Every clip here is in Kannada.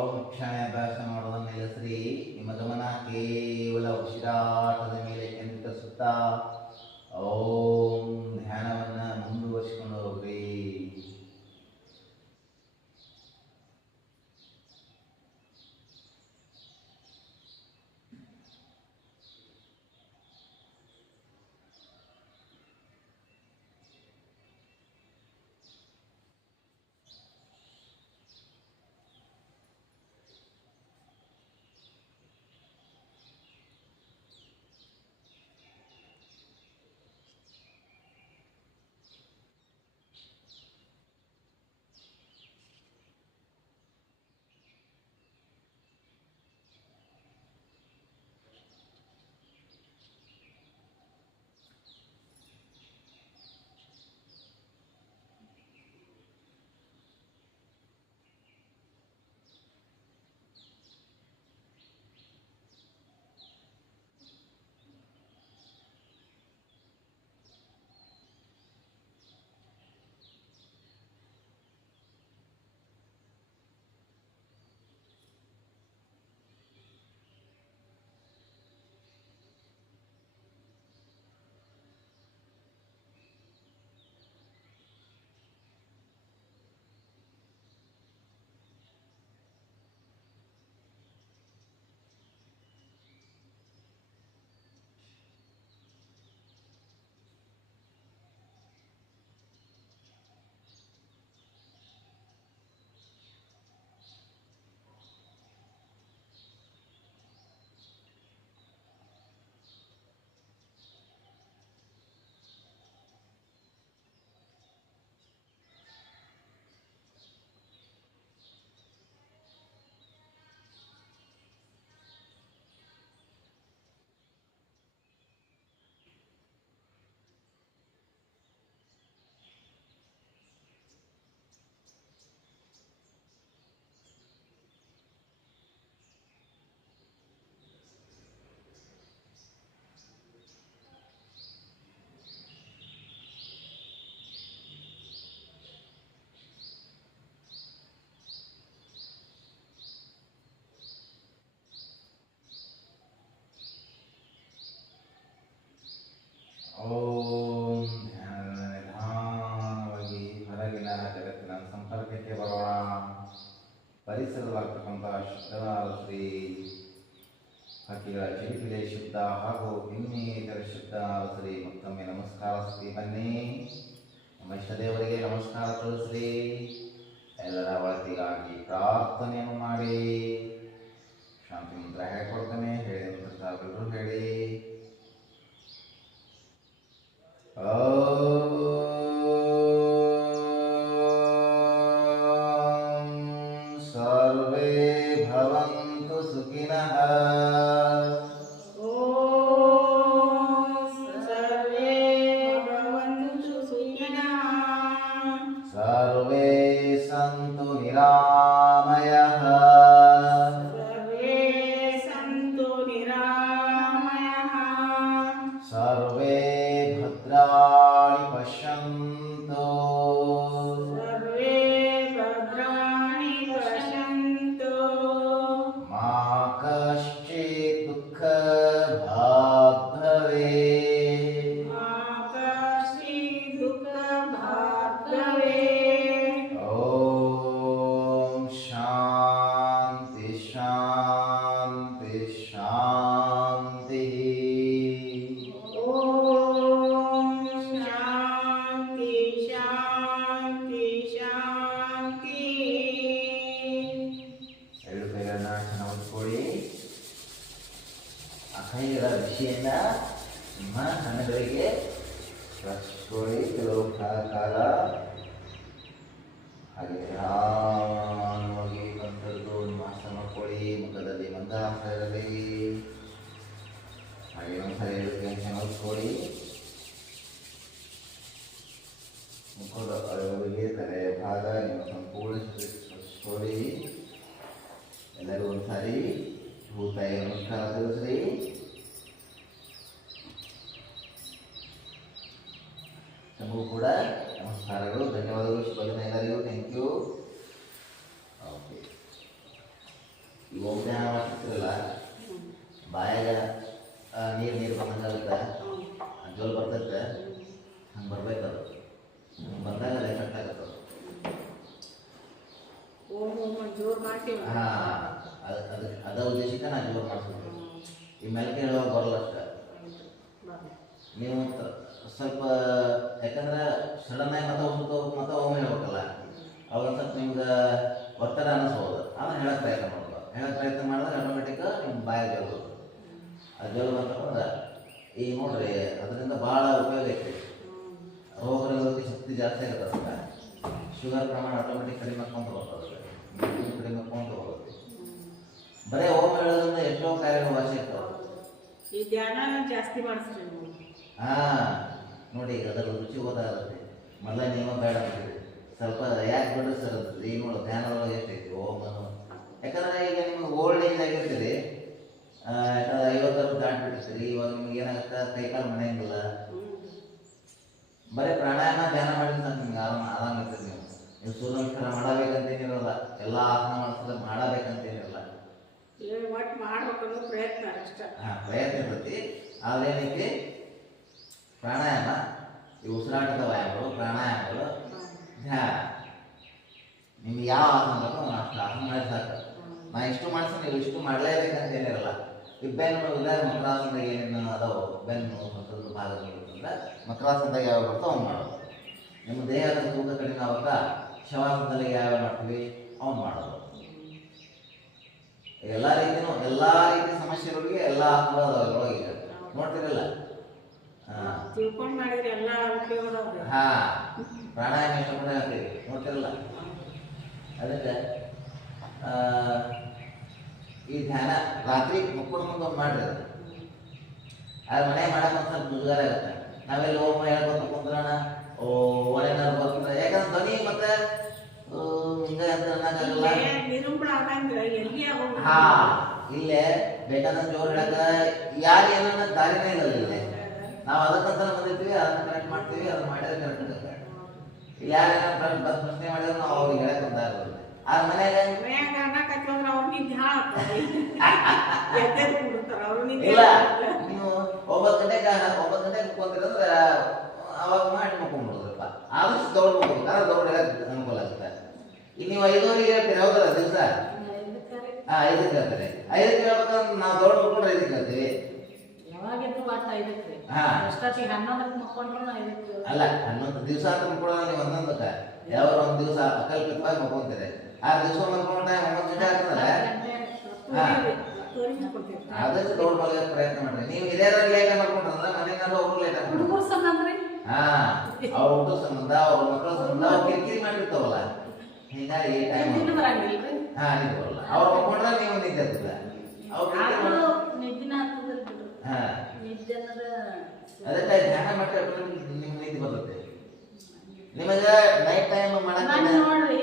ಅಭ್ಯಾಸ ಮಾಡುವುದನ್ನು ನಿಲ್ಲಿಸ್ರಿ. ನಿಮ್ಮ ಗಮನ ಕೇವಲ ಉಸಿರಾಟದ ಪರಿಸರದಲ್ಲಿರ್ತಕ್ಕಂಥ ಶುದ್ಧವಾದ ಶ್ರೀ ಹಕ್ಕಿಗಳ ಚಿಲಿಪಿಲೆ ಶುದ್ಧ ಹಾಗೂ ಇನ್ನಿತರ ಶುದ್ಧವಾದ ಶ್ರೀ ಮತ್ತೊಮ್ಮೆ ನಮಸ್ಕಾರ ಶ್ರೀ ಬನ್ನಿ ನಮ್ಮ ಇಷ್ಟದೇವರಿಗೆ ನಮಸ್ಕಾರ ತಿಳಿಸ್ರಿ ಎಲ್ಲರ ಒಳತಿಗಾಗಿ ಪ್ರಾರ್ಥನೆಯನ್ನು ಮಾಡಿ ಶಾಂತಿ ಮಂತ್ರ ಹೇಳ್ಕೊಡ್ತೇನೆ ಹೇಳಿ ಮಂತ್ರ ತಾವೆಲ್ಲರೂ ಹೇಳಿ ॐ ನಿಮ್ಮ ಕಣ್ಣುಗಳಿಗೆ ರಚಿಸ್ಕೊಳ್ಳಿ ಕೆಲವು ಕಾಲ. ಹಾಗೆ ನಿಧಾನವಾಗಿ ಕಣ್ಣು ಮಾಸ ಮಾಡ್ಕೊಳ್ಳಿ ಮುಖದಲ್ಲಿ ಮಂದಹಾಸ ಇರಲಿ. ಹಾಗೆ ಒಂದ್ಸರಿ ಚೆನ್ನಾಗಿ ಹೊಂದ್ಕೊಳ್ಳಿ ಮುಖದ ಅಳವಡಿಗೆ ತಲೆ ಭಾಗ, ನಿಮ್ಮ ಸಂಪೂರ್ಣ ಸ್ಪರ್ಶಿಸ್ಕೊಳ್ಳಿ ಎಲ್ಲರೂ ಒಂದ್ಸಾರಿ ಭೂತಾಯಿ ನಮಸ್ಕಾರ ತಿಳಿಸ್ರಿ ನಮಸ್ಕಾರಗಳು ಧನ್ಯವಾದಗಳು ಶುಭದಿನ ಎಲ್ಲರಿಗೂ ಥ್ಯಾಂಕ್ ಯು ಓಕೆ ಈ ಓಂ ನೀವು ಸ್ವಲ್ಪ, ಯಾಕಂದ್ರೆ ಸಡನ್ ಆಗಿ ಮತ್ತೆ ಒಂದು ಮತ್ತೆ ಒಮ್ಮೆ ಹೇಳ್ಬೇಕಲ್ಲ ಅವಾಗ ಸ್ವಲ್ಪ ನಿಮ್ಗೆ ಒತ್ತಡ ಅನ್ನಿಸ್ಬೋದು ಆಮೇಲೆ ಹೇಳಕ್ಕೆ ಪ್ರಯತ್ನ ಮಾಡ್ಬೇಕು ಹೇಳಕ್ಕೆ ಪ್ರಯತ್ನ ಮಾಡಿದ್ರೆ ಆಟೋಮೆಟಿಕ್ ನಿಮ್ಮ ಬಾಯಿ ಜೋರು ಅದು ಬಂತಂದ್ರೆ ಈಗ ನೋಡ್ರಿ, ಅದರಿಂದ ಭಾಳ ಉಪಯೋಗ ಐತಿ ರೋಗ ನಿರೋಧಕ ಶಕ್ತಿ ಜಾಸ್ತಿ ಆಗುತ್ತೆ ಶುಗರ್ ಪ್ರಮಾಣ ಆಟೋಮೆಟಿಕ್ ಕಡಿಮೆ ಹಾಕೊಂಡು ಬರ್ತದೆ ಕಡಿಮೆ ಹಾಕೊಂಡು ಹೋಗುತ್ತೆ. ಬರೇ ಓಮ್ ಹೇಳೋದ್ರಿಂದ ಎಷ್ಟೋ ಕಾರ್ಯಗಳು ವಾಸಿ ಆಗ್ತಾವೆ. ಈ ಧ್ಯಾನ ಜಾಸ್ತಿ ಮಾಡಿಸ್ರಿ ನೀವು. ಹಾ ನೋಡಿ ಈಗ ಅದರ ರುಚಿ ಗೊತ್ತಾಗುತ್ತೆ ಮೊದಲ ನೀವು ಬೇಡ ಸ್ವಲ್ಪ ಯಾಕೆ ಬಿಡ್ರಿ ಸರ್ ಏನು ಈಗ ನೋಡಿ ಧ್ಯಾನದೊಳಗೆ ಎಷ್ಟೈತಿ ಓಮ್ ಯಾಕಂದ್ರೆ ಈಗ ನಿಮ್ಗೆ ಓಲ್ಡ್ ಏಜ್ ಆಗಿರ್ತೀರಿ ಯಾಕಂದ್ರೆ ಐವತ್ತರ ದಾಟ್ಬಿಟ್ಟಿರ್ತೀರಿ. ಇವಾಗ ನಿಮ್ಗೆ ಏನಾಗುತ್ತೆ? ಕೈಕಾಲು ಮನೆಯಂಗಿಲ್ಲ. ಬರೀ ಪ್ರಾಣಾಯಾಮ ಧ್ಯಾನ ಮಾಡಿದ್ರೆ ಸಾಕು ನಿಮ್ಗೆ ಆರಾಮ ಆರಾಮ ಇರ್ತದೆ ನೀವು. ನೀವು ಸೂರ್ಯ ನಮಸ್ಕಾರ ಮಾಡಬೇಕಂತೇನಿರಲ್ಲ. ಎಲ್ಲ ಆಸನ ಮಾಡಿಸಿದ್ರೆ ಮಾಡಬೇಕಂತೇನಿರಲ್ಲ. ಪ್ರಯತ್ನ ಅಷ್ಟ. ಹಾ ಪ್ರಯತ್ನ ಇರ್ತೈತಿ. ಆದ್ರೆ ಏನೈತಿ? ಪ್ರಾಣಾಯಾಮ. ಈ ಉಸಿರಾಟದ ವ್ಯಾಯಾಮಗಳು, ಪ್ರಾಣಾಯಾಮಗಳು. ಧ್ಯಾನ ನಿಮ್ಗೆ ಯಾವ ಆಸನ ಬೇಕೋ ಅಷ್ಟು ಆಸನ ಮಾಡಿ ಸಾಕು. ನಾ ಇಷ್ಟು ಮಾಡಿಸಿ ನೀವು ಇಷ್ಟು ಮಾಡಲೇಬೇಕಂತ ಏನಿರಲ್ಲ. ಈ ಬೆನ್ನು ಇದಾಗ ಮಕರಾಸನದಾಗ ಏನೇನು ಅದಾವು ಬೆನ್ನು ಸೊಂಟದ ಭಾಗಗಳು ಅಂದ್ರೆ ಮಕರಾಸನದಾಗ ಯಾವ ಬರ್ತಾವ ಅವ್ನು ಮಾಡೋದು. ನಿಮ್ಮ ದೇಹದ ತೂಕ ಕಡಿಮೆ ಶವಾಸನದಲ್ಲಿ ಯಾವ ಮಾಡ್ತೀವಿ ಅವ್ನು ಮಾಡೋದು. ಎಲ್ಲ ರೀತಿಯೂ ಎಲ್ಲ ರೀತಿಯ ಸಮಸ್ಯೆಗಳಿಗೆ ಎಲ್ಲ ಆಸನಗಳು ಅದಾವ ಈಗ ನೋಡ್ತಿರಲ್ಲ? ತಿಳ್ಕೊಂಡ್ ಮಾಡಿದ್ರೆ ಎಲ್ಲ ಉಪಯೋಗ. ಹಾ. ಪ್ರಾಣಾಯಾಮ ಆಗ್ತೀವಿ ನೋಡ್ತಿರಲ್ಲ? ಅದಕ್ಕೆ ಆ, ಈ ಧ್ಯಾನ ರಾತ್ರಿ ಮುಕ್ಕೊಂಡು ಮುಂದೊಂದು ಮಾಡ್ರಿ ಅದು ಮನೆ ಮಾಡಕ್ಕೆ ಒಂದು ಸ್ವಲ್ಪ ಮುಜುಗಾರ ಆಗುತ್ತೆ ನಾವೆಲ್ಲ ಓಮ್ ಹೇಳ್ಬೋದು ಕುಂದ್ರಣ ಓ ಒಳೇನಾರು ಬರ್ತಾರೆ ಯಾಕಂದ್ರೆ ಧ್ವನಿ ಮತ್ತೆ ಹಿಂಗ ಅಂತ ಹಾ. ಇಲ್ಲೇ ಬೇಕಾದ ಜೋರ್ ಹೇಳಕ ಯಾರು ಏನನ್ನ ದಾರಿನೇ ಇಲ್ಲ ಇಲ್ಲೇ. ನಾವು ಅದಕ್ಕಂತ ಬಂದಿರ್ತೀವಿ ಅದನ್ನ ಕರೆಕ್ಟ್ ಮಾಡ್ತೀವಿ ಅದನ್ನ ಮಾಡಿದ್ರೆ ಕರೆಕ್ಟ್ ಆಗುತ್ತೆ. ಇಲ್ಲಿ ಫ್ರೆಂಡ್ ಬಂದು ಪ್ರಶ್ನೆ ಮಾಡಿದ್ರು ನಾವು ಅವ್ರಿಗೆ ಹೇಳಕ್ ಅಂತ ಇರೋದಿಲ್ಲ ಆ ಮನ್ಯಾಗ ಇಲ್ಲ. ನೀವು ಒಂಬತ್ತು ಗಂಟೆಗೆ ಒಂಬತ್ತು ಗಂಟೆಗೆ ಕೂತಿರಂದ್ರೆ ಅವಾಗ ಮಾಡಿ ಮಕ್ಕೊಂಡ್ಬಿಡೋದಪ್ಪ ಆದಷ್ಟು ದೌಡ್ ಯಾಕಂದ್ರೆ ದೌಡ್ ಹೇಳಕ್ ಅನುಕೂಲ ಆಗುತ್ತೆ. ಈಗ ನೀವು ಐದೂವರೆಗೆ ಹೇಳ್ತೀರಿ ಹೌದಲ್ಲ ದಿವಸ? ಹಾ ಐದಕ್ಕೆ ಹೇಳ್ತಾರೆ. ಐದಕ್ಕೆ ಹೇಳ್ಬೇಕಂದ್ರೆ ನಾವು ದೌಡ್ ಮಕ್ಕೊಂಡ್ರೆ ಐದಕ್ಕೆ ಹೇಳ್ತೀವಿ ಯಾವಾಗಿದ್ರು ಅಲ್ಲ ಹನ್ನೊಂದು ದಿವಸ ಅಂತ ಒಂದೊಂದು ನೀವು ಒಂದೊಂದಕ್ಕೆ ಯಾವ ಒಂದು ದಿವಸ ಅಕಲ್ಪಿತವಾಗಿ ಮಕ್ಕೊಂತೀರಿ ಆ ದಿವಸ ಮಕ್ಕೊಂಡ ಟೈಮ್ ಒಂಬತ್ತು ಗಂಟೆ ಆಗ್ತದಲ್ಲ? ಹಾ. ತೋರಿಸ್ಕೊಡ್ತೀವಿ ಆದಷ್ಟು ದೊಡ್ಡ ಮಲಗಕ್ಕೆ ಪ್ರಯತ್ನ ಮಾಡ್ರಿ. ನೀವು ಇದೇ ಲೇಟ್ ಮಾಡ್ಕೊಂಡ್ರೆ ಮನೆಯಿಂದ ಒಬ್ರು ಲೇಟ್ ಆಗ್ಬಿಡ್ತಾರೆ ಹುಡುಗರು ಹಾ. ಅವ್ರ ಊಟ ಸಂಬಂಧ ಅವ್ರ ಮಕ್ಕಳ ಸಂಬಂಧ ಅವ್ರು ಕಿರಿಕಿರಿ ಮಾಡಿರ್ತಾವಲ್ಲ? ಹಿಂಗಾಗಿ ಈ ಟೈಮ್ ಹಾ ನಿದ್ದೆ ಬರಲ್ಲ. ಅವ್ರು ಮಕ್ಕೊಂಡ್ರೆ ನೀವು ಅವ್ರು ಆದ್ರೂ ಹಾ. ಅದಕ್ಕೆ ಧ್ಯಾನ ಮಾಡ್ರೆ ನಿಮ್ಗೆ ನಿದ್ದೆ ಬರುತ್ತೆ. ನಿಮಗೆ ನೈಟ್ ಟೈಮ್ ನಾನು ಮಾಡಕ್ಕೆ ನೋಡ್ರಿ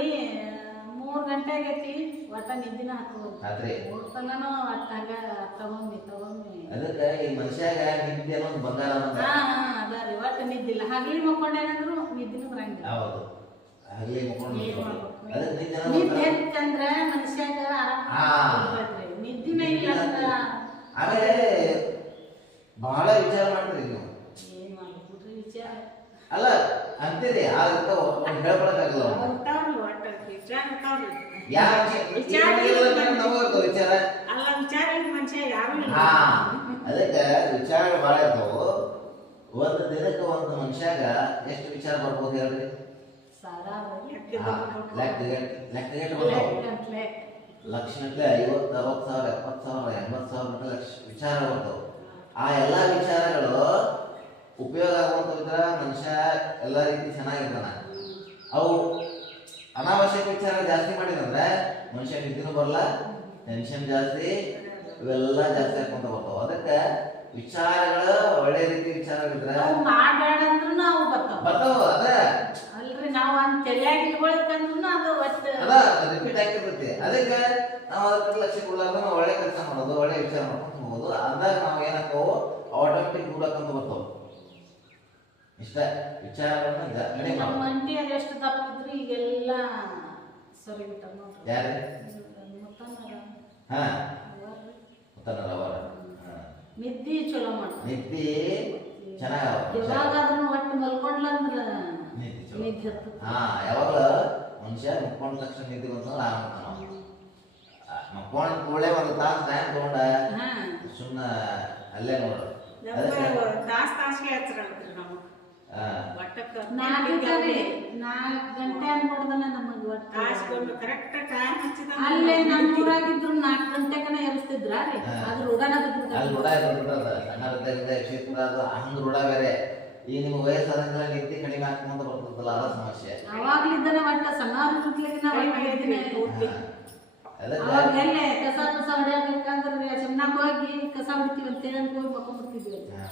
ಮೂರ್ ಗಂಟೆ ಆಗೈತಿ ಒಟ್ಟ ನಿದ್ದಿನ ಹತ್ತದ ಆದ್ರೆ ತನನು ಒಟ್ಟ ಹಂಗ ತಗೊಂಬಿ ತಗೊಂಬಿ. ಅದಕ್ಕೆ ಈ ಮನುಷ್ಯಾಗ ನಿದ್ದೆ ಅನ್ನೋದು ಬಂಗಾರ ಅಂತ ಹಾ ಹಾ ಅದ ರೀ ಒಟ್ಟ ನಿದ್ದಿಲ್ಲ. ಹಗಲಿ ಮಕ್ಕೊಂಡೇನಂದ್ರು ನಿದ್ದಿನೂ ಬರಂಗಿಲ್ಲ. ಹೌದು. ಹಗಲಿ ಮಕ್ಕೊಂಡು? ಅದಕ್ಕೆ ನಿದ್ದೆ ನಿದ್ದೆ ಅನ್ನೋದು ಅಂತಂದ್ರ ಮನುಷ್ಯಾಗ ಹಾ. ಆರಾಮ ನಿದ್ದಿನೇ ಇಲ್ಲ ಅಂದ್ರ ಆಮೇಲೆ ಬಹಳ ವಿಚಾರ ಮಾಡ್ತೀರಿ ನೀವು ಏನ್ ಮಾಡ್ಬಿಟ್ರಿ ವಿಚಾರ ಅಲ್ಲ ಅಂತೀರಿ ಅದಕ್ಕೆ ಹೇಳ್ಕೊಳಕ್ಕಾಗಲ್ಲ ಅವ್ನು. ಇರ್ತಾವ್ರಿ ಒಟ್ಟ ವಿಚಾರ ಯಾವ ವಿಚಾರ ವಿಚಾರ ಅಲ್ಲ ವಿಚಾರ ಮನುಷ್ಯ ಯಾರು ಹಾ ಅದಕ್ಕೆ ವಿಚಾರ ಭಾಳ ಇರ್ತಾವು ಒಂದು ದಿನಕ್ಕೆ ಒಂದು ಮನುಷ್ಯಾಗ ಎಷ್ಟು ವಿಚಾರ ಬರ್ಬೋದು ಹೇಳ್ರಿ? ಲಕ್ಷಗಟ್ಟಲೆ ಐವತ್ತು ಅರವತ್ತು ಸಾವಿರ ಎಪ್ಪತ್ತು ಸಾವಿರ ಎಂಬತ್ತು ಸಾವಿರ ಗಂಟೆ ಲಕ್ಷ ವಿಚಾರ ಬರ್ತಾವೆ. ಆ ಎಲ್ಲ ವಿಚಾರಗಳು ಉಪಯೋಗ ಆಗುವಂಥವಿದ್ರೆ ಮನುಷ್ಯ ಎಲ್ಲ ರೀತಿ ಚೆನ್ನಾಗಿರ್ತಾನ. ಅವು ಅನಾವಶ್ಯಕ ವಿಚಾರ ಜಾಸ್ತಿ ಮಾಡಿದಂದ್ರೆ ಮನುಷ್ಯ ನಿದ್ದಿನೂ ಬರಲ್ಲ ಟೆನ್ಷನ್ ಜಾಸ್ತಿ ಇವೆಲ್ಲ ಜಾಸ್ತಿ ಹಾಕೊಂತ ಬರ್ತಾವ. ಅದಕ್ಕೆ ವಿಚಾರಗಳು ಒಳ್ಳೆ ರೀತಿ ವಿಚಾರಗಳಿದ್ರೆ ಮಾಡ್ಬೇಡ ಅಂದ್ರೂ ನಾವು ಬರ್ತಾವ. ಬರ್ತಾವ ಅದ. ಅಲ್ರಿ ನಾವು ಒಂದ್ ತಲೆಯಾಗ ಇಟ್ಕೊಳಕಂದ್ರೂ ಅದು ಒಟ್ಟು ಅದ ರಿಪೀಟ್ ಆಗ್ತಿರ್ತೈತಿ. ಅದಕ್ಕೆ ನಾವು ಅದಕ್ಕೆ ಲಕ್ಷ್ಯ ಕೊಡಲಾರ್ದ ನಾವು ಒಳ್ಳೆ ಕೆಲಸ ಮಾಡೋದು ಒಳ್ಳೆ ವಿಚಾರ ಮಾಡ್ಕೊಂಡು ಹೋಗೋದು. ಅಂದಾಗ ನಾವು ಏನಕ್ಕೋ ಆಟೋಮೆಟಿಕ್ ಕೂಡಕ್ಕಂತ ಬರ್ತಾವ. ಇಷ್ಟ ವಿಚಾರವನ್ನು ಕಡಿಮೆ ನಮ್ಮ ಮಂಟಿ ಮಂದಿ ಅದೆಷ್ಟು ತಪ್ಪಿದ್ರು ಈಗೆಲ್ಲ ಸರಿ ಬಿಟ್ಟ ನೋಡ್ರಿ. ಯಾರು? ಹಾ. ಉತ್ತನ ಅವರ. ನಿದ್ದಿ ಚಲೋ ಮಾಡ್ತಾರೆ. ನಿದ್ದಿ ಚೆನ್ನಾಗ ಯಾವಾಗಾದ್ರೂ ಒಟ್ಟು ಮಲ್ಕೊಂಡ್ಲಂದ್ರ ನಿದ್ದೆ. ಹಾ ಯಾವಾಗ ಮನುಷ್ಯ ಮುಕ್ಕೊಂಡ ತಕ್ಷಣ ನಿದ್ದೆ ಬಂತಂದ್ರೆ ಆರಾಮ ಮಕ್ಕೊಂಡ ಕೂಡಲೇ ಒಂದು ತಾಸು ಟೈಮ್ ತಗೊಂಡ ಹಾ. ಸುಮ್ಮನೆ ಅಲ್ಲೇ ನೋಡ್ರಿ ತಾಸು ತಾಸ್ ತಾಸ್ಗೆ ಹಚ್ಚಿರ ನಮಗೆ ನಾಲ್ಕು ಗಂಟೆ ನಾಲ್ಕು ಗಂಟೆ ಅನ್ಕೊಡ್ದನ ನಮಗೆ ಒಟ್ಟು ತಾಸ್ಕೊಂಡು ಕರೆಕ್ಟ್ ಟೈಮ್ ಹಚ್ಚಿದ ಅಲ್ಲೇ ನಮ್ಮ ಊರಾಗಿದ್ರು ನಾಲ್ಕು ಎಬ್ಸ್ತಿದ್ರ ರೀ? ಅಲ್ಲಿ ಕ್ಷೇತ್ರ ಅದು. ಹಂಗ ಬೇರೆ. ನಿಮ್ಗೆ ವಯಸ್ಸಾದಂಗೆಲ್ಲ ನಿದ್ದೆ ಕಡಿಮೆ ಆಗ್ಕೊಂತ ಬರ್ತದಲ್ಲ ಅದ ಸಮಸ್ಯೆ. ಅವಾಗ್ಲಿದ್ದನ ಒಟ್ಟ ಕಸ ಕಸ ಹೊಡ್ಯಾಬೇಕಂದ್ರೆ ಸುಮ್ಮನೆ ಹೋಗಿ ಕಸ ಹೊಡಿತೀವಿ ಅಂತ ಹೇಳಿ ಹೋಗಿ ಮಕ್ಕೊಂಡ್ಬಿಡ್ತಿದ್ವಿ ಹಾ.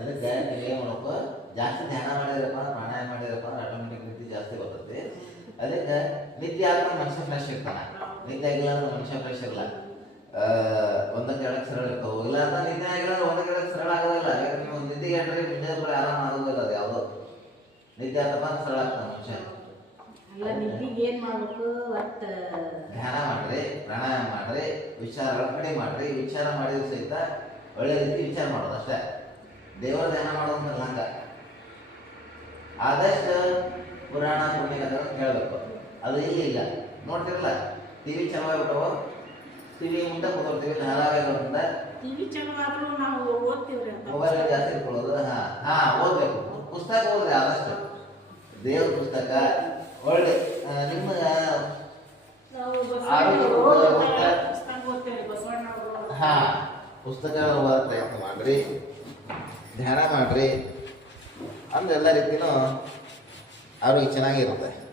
ಅದಕ್ಕೆ ನೀವೇನ್ ಮಾಡಬೇಕು ಜಾಸ್ತಿ ಧ್ಯಾನ ಮಾಡಿದ್ರಪ್ಪ ಅಂದ್ರೆ ಪ್ರಾಣಾಯಾಮ ಮಾಡಿದ್ರಪ್ಪ ಆಟೋಮೆಟಿಕ್ ನಿದ್ದೆ ಜಾಸ್ತಿ ಬರ್ತೈತಿ. ಅದಕ್ಕೆ ನಿದ್ದೆ ಆದ್ರೆ ಮನುಷ್ಯ ಫ್ರೆಶ್ ಇರ್ತಾನೆ. ನಿದ್ದೆ ಆಗಿಲ್ಲ ಅಂದ್ರೆ ಮನುಷ್ಯ ಫ್ರೆಶ್ ಇರಲ್ಲ. ಒಂದಕ್ಕೆ ಎರಡಕ್ಕೆ ಸರಳ ಇರ್ತಾವ. ಇಲ್ಲ ಅಂದ್ರೆ ನಿದ್ದೆ ಆಗಿಲ್ಲ ಅಂದ್ರೆ ಒಂದಕ್ಕೆ ಎರಡಕ್ಕೆ ಸರಳ ಆಗೋದಿಲ್ಲ. ಯಾಕಂದ್ರೆ ನೀವು ನಿದ್ದೆಗೆ ಎಂಟ್ರೆ ನಿದ್ದೆ ಕೂಡ ಆರಾಮ ಆಗೋದಿಲ್ಲ ಅದು ಯಾವುದೋ. ನಿದ್ದೆ ಆತಪ್ಪ ಅಂದ್ರೆ ಸರಳ ಆಗ್ತಾನೆ ಮನುಷ್ಯ. ಧ್ಯಾನ ಮಾಡ್ರಿ ಪ್ರಾಣಾಯಾಮ ಮಾಡ್ರಿ ವಿಚಾರ ಕಡೆ ಮಾಡ್ರಿ ವಿಚಾರ ಮಾಡಿದ್ರು ಸಹಿತ ಒಳ್ಳೆ ರೀತಿ ವಿಚಾರ ಮಾಡೋದು ಅಷ್ಟೇ. ದೇವರ ಧ್ಯಾನ ಮಾಡೋದಂದ್ರೆ ಹಂಗ. ಆದಷ್ಟು ಪುರಾಣ ಪುಣ್ಯಕಥೆಗಳು ಹೇಳಬೇಕು. ಅದು ಇಲ್ಲಿ ಇಲ್ಲ. ನೋಡ್ತಿರಲ್ಲ TV V TV T V ಮುಂದೆ ಕೂತಿರ್ತೀವಿ ಮುಂದೆ ಟಿವಿ ಚಲೋ ಆದ್ರೂ ನಾವು ಓದ್ತೀವ್ರಿ ಅಂತ. ಮೊಬೈಲ್ ಜಾಸ್ತಿ ಇಟ್ಕೊಳ್ಳೋದು ಹಾ ಹಾ ಓದ್ಬೇಕು. ಪುಸ್ತಕ ಓದ್ರಿ ಆದಷ್ಟು. ದೇವ್ರ ಪುಸ್ತಕ ಒಳ್ಳೆ ನಿಮ್ಮ ಹಾ ಪುಸ್ತಕ ಬರುತ್ತೆ ಮಾಡ್ರಿ. ಧ್ಯಾನ ಮಾಡಿರಿ. ಅಂದ್ರೆ ಎಲ್ಲ ರೀತಿಯೂ ಆರೋಗ್ಯ ಚೆನ್ನಾಗಿರುತ್ತೆ.